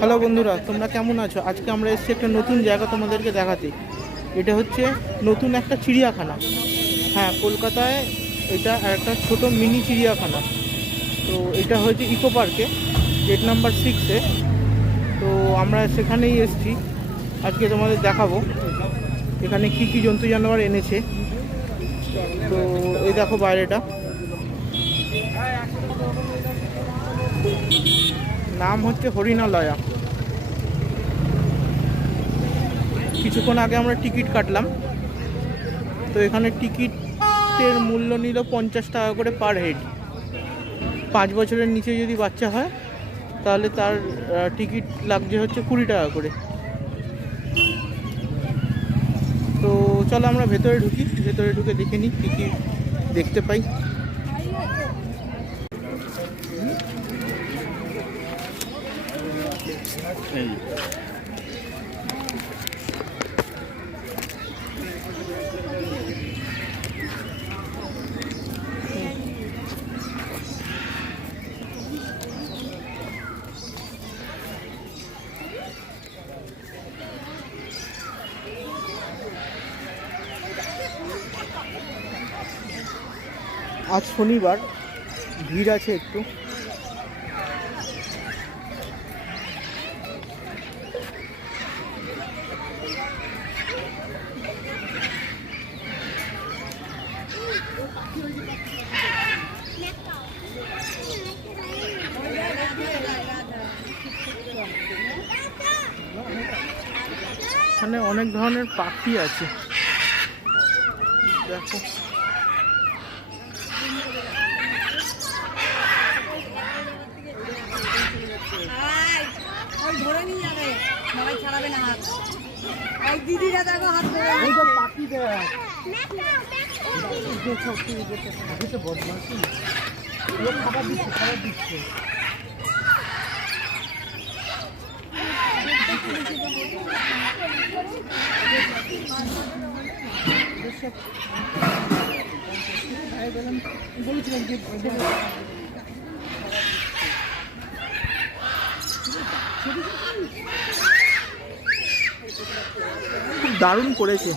Hello বন্ধুরা, তোমরা কেমন আছো? আজকে আমরা এসেছি একটা নতুন জায়গা তোমাদেরকে দেখাতে। এটা হচ্ছে নতুন একটা চিড়িয়াখানা। হ্যাঁ, কলকাতায় এটা একটা ছোট মিনি চিড়িয়াখানা। তো এটা হয়েছে ইকো পার্কে, গেট নাম্বার 6-এ। তো আমরা সেখানেই এসেছি। আজকে তোমাদের দেখাবো এখানে কি কি জন্তু জানোয়ার এনেছে। তো এই দেখো বাইরেটা, নাম হচ্ছে হরিণালয়া। কিছুক্ষণ আগে আমরা টিকিট কাটলাম। তো এখানে টিকিটের মূল্য নিল 50 টাকা করে পার হেড। 5 বছরের নিচে যদি বাচ্চা হয় তাহলে তার টিকিট লাগছে হচ্ছে 20 টাকা করে। তো চলো আমরা ভেতরে ঢুকি, ভেতরে ঢুকে দেখে নিই কী কী দেখতে পাই। আজ শনিবার, ভিড় আছে একটু। এখানে অনেক ধরনের পাখি আছে, দেখো। ধরে নিয়ে যাবে, সবাই ছাড়াবে না হাত। ওই দিদিরা দেখো হাত ধরে পাখি দেয় বদমাশি, খাবার দিচ্ছে, খাবার দিচ্ছে। খুব দারুণ করেছে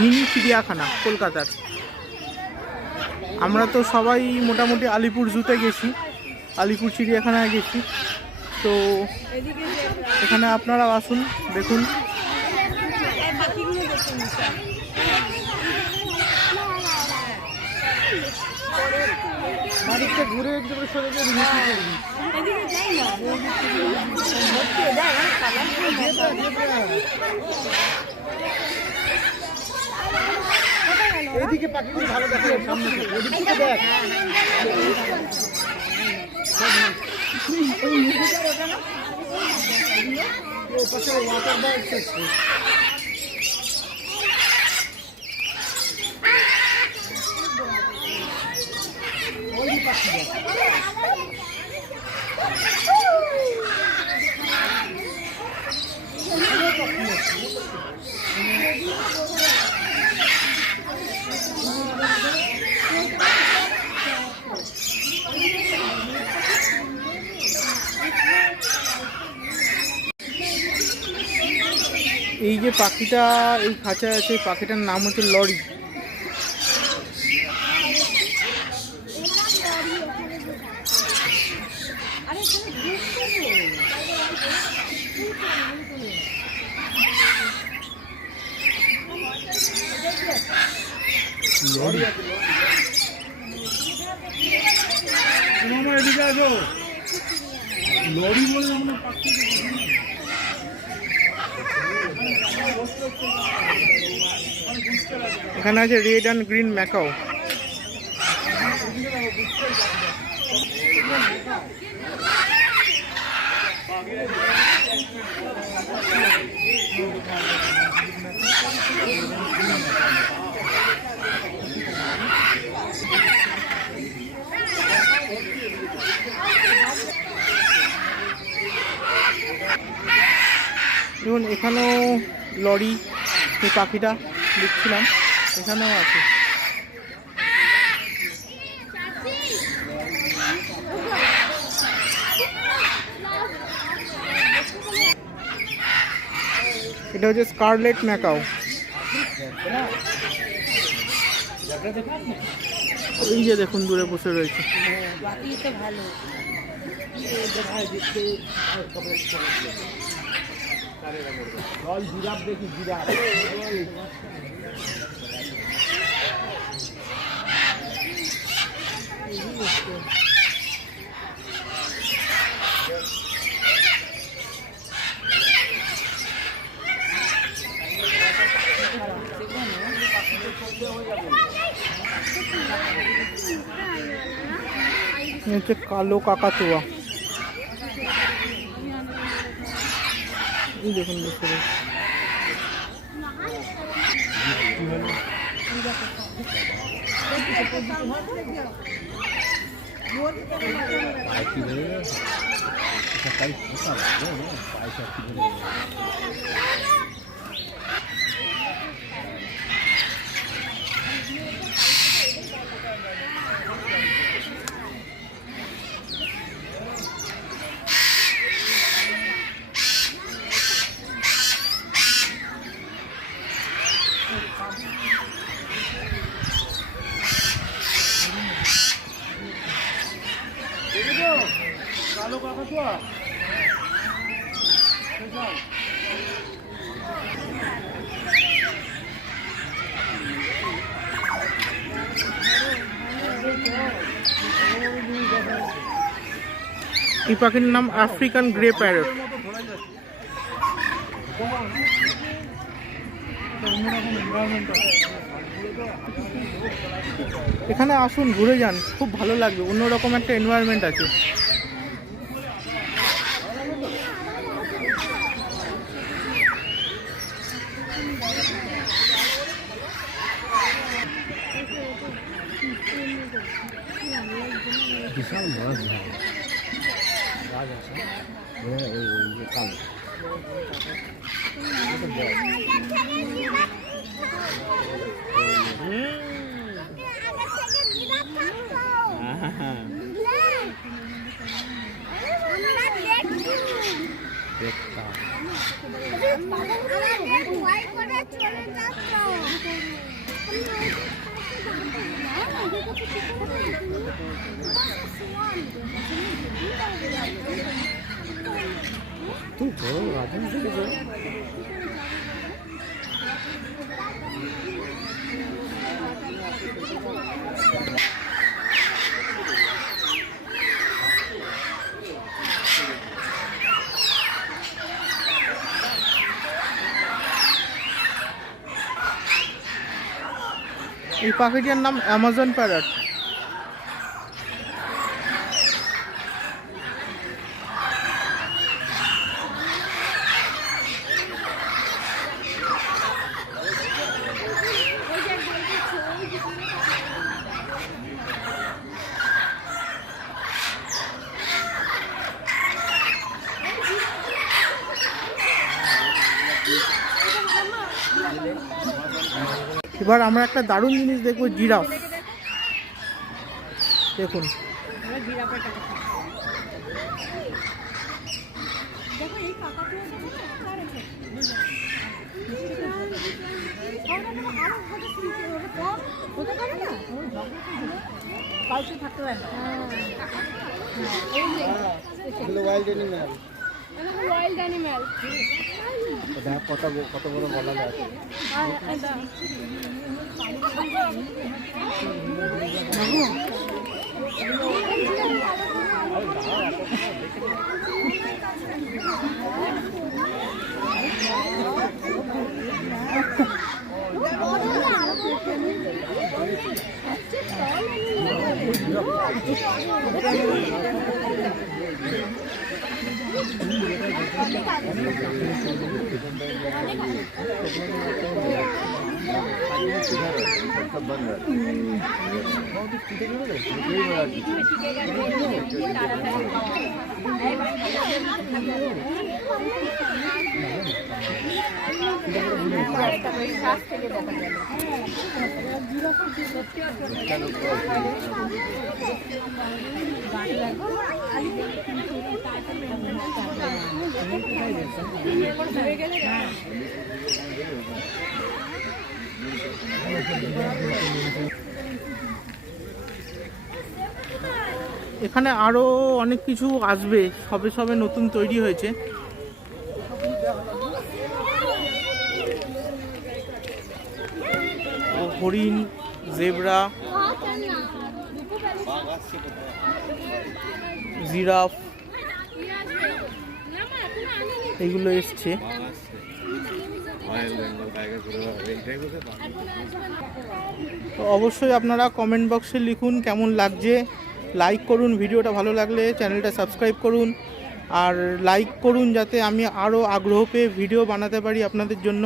মিনি চিড়িয়াখানা কলকাতার। আমরা তো সবাই মোটামুটি আলিপুর জুতে গেছি, আলিপুর চিড়িয়াখানায় গেছি। তো এখানে আপনারা আসুন, দেখুন। বাড়িতে ঘুরে একদম সরে এদিকে পাখিগুলো ভালো দেখে, সামনে ওদিকে দেখ। ওয়াটার ব্যাগ এই যে পাখিটা এই খাঁচায় আছে, পাখিটার নাম হচ্ছে লরি। এদিকে আসো, লরি বলে পাখি। এখানে আছে রেড অ্যান্ড গ্রিন ম্যাকাও। দেখুন এখানেও লরি, এই পাখিটা দেখছিলাম এখানেও আছে। এটা হচ্ছে স্কারলেট ম্যাকাও। এই যে দেখুন দূরে বসে রয়েছে। ভালো জিরাফ দেখি, জিরাফ হচ্ছে কালো কাকাতুয়া। এই দেখুন বসে রয়েছে। কালো কাকাতুয়া এই পাখির নাম আফ্রিকান গ্রে প্যারট। এখানে আসুন, ঘুরে যান, খুব ভালো লাগবে, অন্যরকম একটা এনভায়রনমেন্ট আছে। বিশাল মাছ গাছ আছে, ওই কালো এই পাখিটার নাম অ্যামাজন প্যারট। এবার আমরা একটা দারুণ জিনিস দেখবো, জিরাফ। দেখুন ওয়াইল্ড অ্যানিম্যাল কত বড় গলা আছে। এখানে আরো অনেক কিছু আসবে, সবে সবে নতুন তৈরি হয়েছে। হরিণ, জেব্রা, জিরাফ এগুলো এসছে। তো অবশ্যই আপনারা কমেন্ট বক্সে লিখুন কেমন লাগছে, লাইক করুন, ভিডিওটা ভালো লাগলে চ্যানেলটা সাবস্ক্রাইব করুন, আর লাইক করুন যাতে আমি আরও আগ্রহ পেয়ে ভিডিও বানাতে পারি আপনাদের জন্য।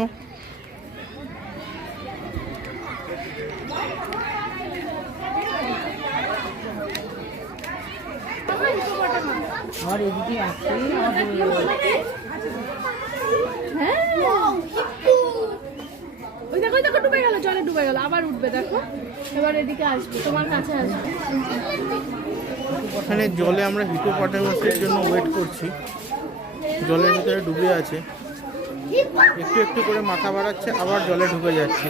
আর এদিকে আছে ওই দেখো দেখো ডুবে গেল, জলে ডুবে গেল, আবার উঠবে দেখো, এবার এদিকে আসবে, তোমার কাছে আসবে। এখানে জলে আমরা হিপোপটেমাসের জন্য ওয়েট করছি, জলের ভিতরে ডুবে আছে, একটু একটু করে মাথা বাড়াচ্ছে, আবার জলে ঢুকে যাচ্ছে।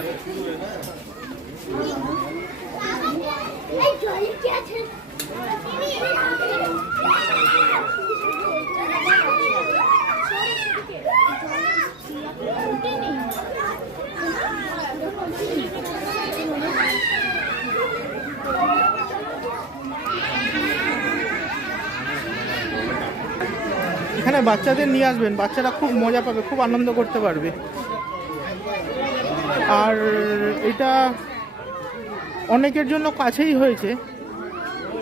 এখানে বাচ্চাদের নিয়ে আসবেন, বাচ্চারা খুব মজা পাবে, খুব আনন্দ করতে পারবে। আর এটা অনেকের জন্য কাছেই হয়েছে,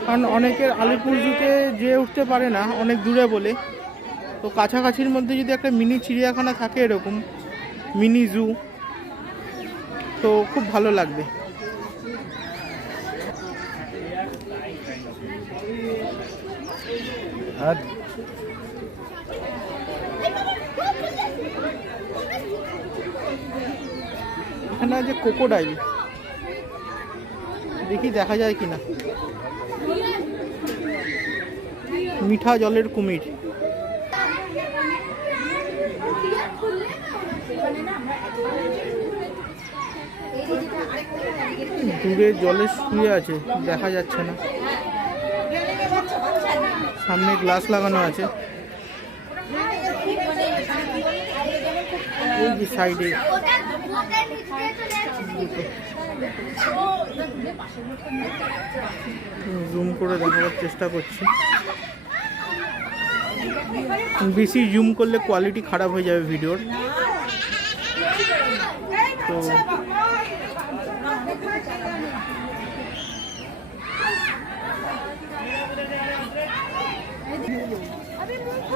কারণ অনেকের আলিপুরজুতে যেয়ে উঠতে পারে না, অনেক দূরে বলে। তো কাছাকাছির মধ্যে যদি একটা মিনি চিড়িয়াখানা থাকে, এরকম মিনি জু, তো খুব ভালো লাগবে। আর এখানে আছে ক্রোকোডাইল, দেখি দেখা যায় কিনা। মিঠা জলের কুমির, দূরে জলে শুয়ে আছে, দেখা যাচ্ছে না। সামনে গ্লাস লাগানো আছে, ওই যে সাইডে জুম করে দেখাবার চেষ্টা করছি। বেশি জুম করলে কোয়ালিটি খারাপ হয়ে যাবে ভিডিওর। তো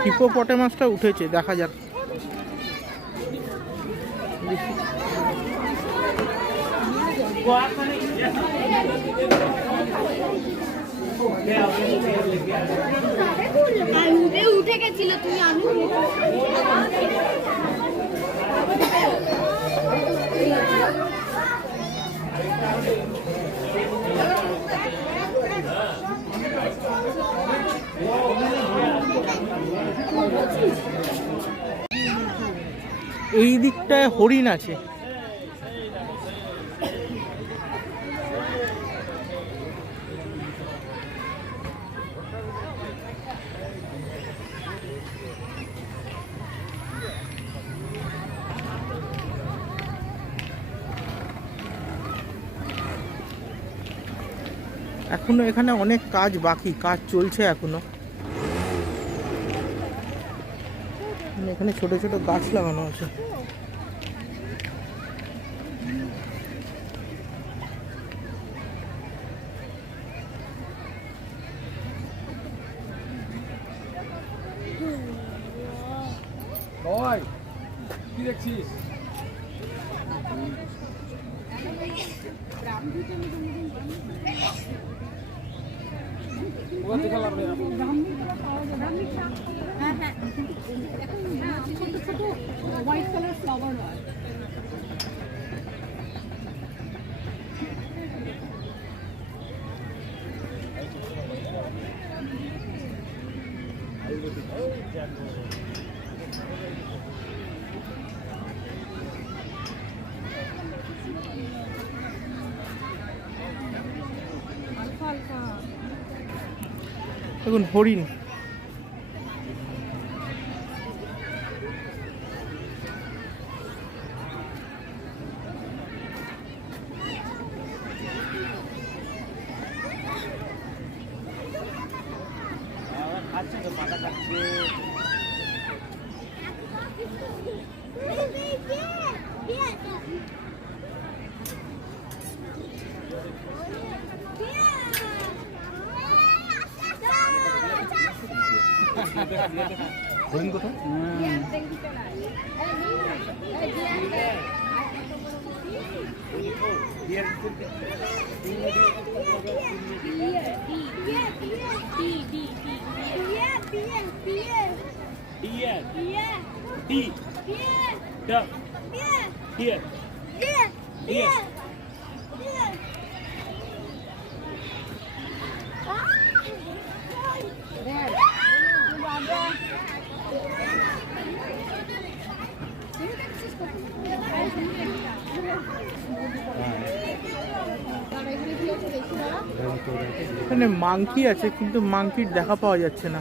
হিপোপটেমাসটা উঠেছে, দেখা যাক। উঠে গেছিল, তুমি আমি এই দিকটায় হরিণ আছে। এখনো এখানে অনেক কাজ বাকি, কাজ চলছে এখনো। এখানে ছোট ছোট গাছ লাগানো আছে। কি দেখছিস? হ্যাঁ হ্যাঁ দেখুন হরিণ। হরিণ কোথায়? এখানে মাংকি আছে কিন্তু মাংকির দেখা পাওয়া যাচ্ছে না।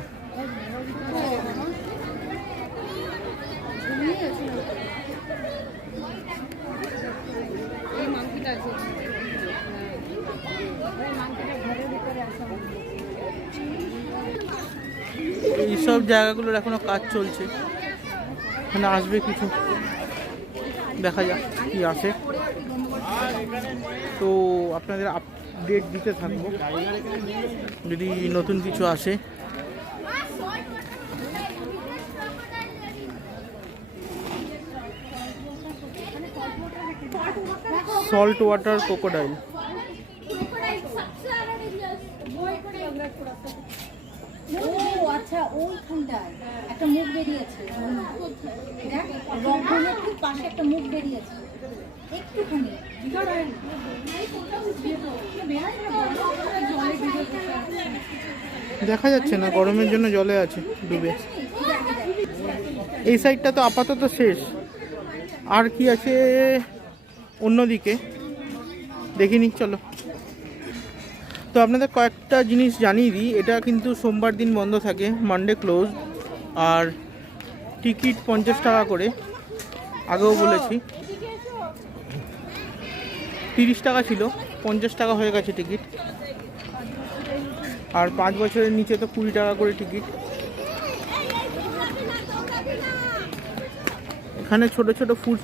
এইসব জায়গাগুলোর এখনো কাজ চলছে, এখানে আসবে কিছু, দেখা যাক কি আসে। তো আপনাদের আপডেট দিতে থাকবো যদি নতুন কিছু আসে। Salt water crocodile. ও আচ্ছা, ওইখানটায় একটা মুখ বেরিয়েছে, দেখ রংপুরের ঠিক পাশে একটা মুখ বেরিয়েছে একটুখানি। দেখা যাচ্ছে না, গরমের জন্য জলে আছে ডুবে। এই সাইডটা তো আপাতত শেষ, আর কি আছে অন্যদিকে দেখিনি, চলো। তো আপনাদের কয়েকটা জিনিস জানিয়ে দিই, এটা কিন্তু সোমবার দিন বন্ধ থাকে, মানডে ক্লোজ। আর টিকিট 50 টাকা করে, আগেও বলেছি 30 টাকা ছিল, 50 টাকা হয়ে গেছে টিকিট। আর 5 বছরের নিচে তো 20 টাকা করে টিকিট। এখানে ছোট ছোট ফুড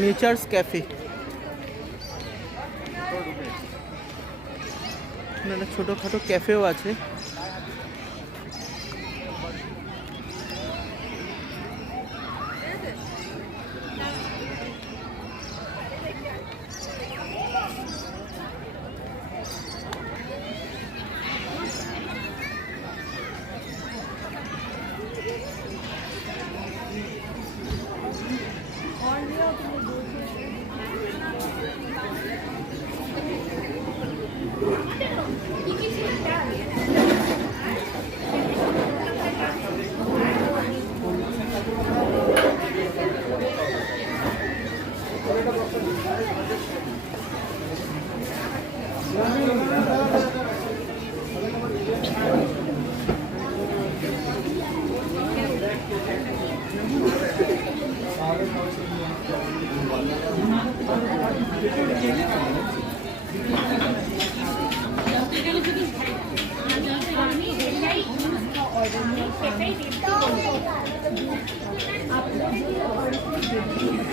নেচার্স ক্যাফে, একটা ছোটোখাটো ক্যাফেও আছে।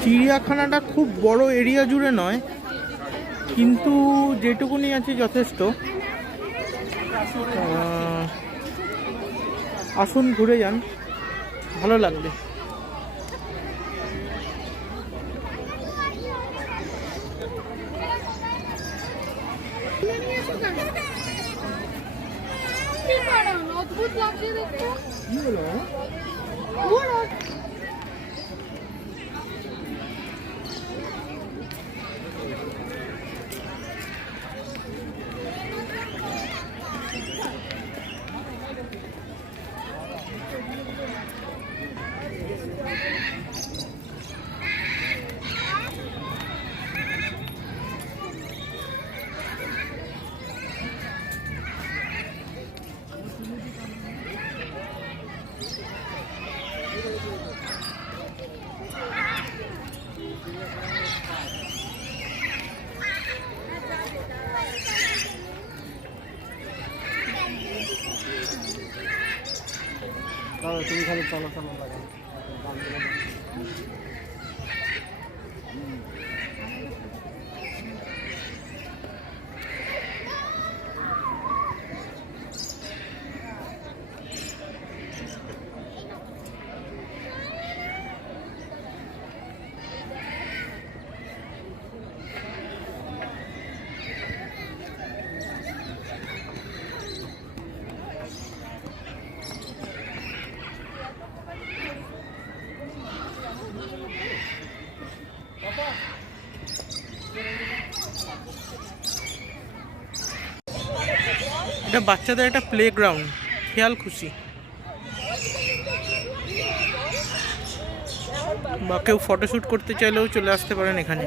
চিড়িয়াখানাটা খুব বড় এরিয়া জুড়ে নয়, কিন্তু যেটুকুনি আছে যথেষ্ট। আসুন ঘুরে যান, ভালো লাগবে। অদ্ভুত লাগছে দেখতে। কি হলো? তুমি খালি চলো চলো লাগে। এটা বাচ্চাদের একটা প্লে গ্রাউন্ড, খেয়াল খুশি। বা কেউ ফটোশ্যুট করতে চাইলেও চলে আসতে পারেন এখানে।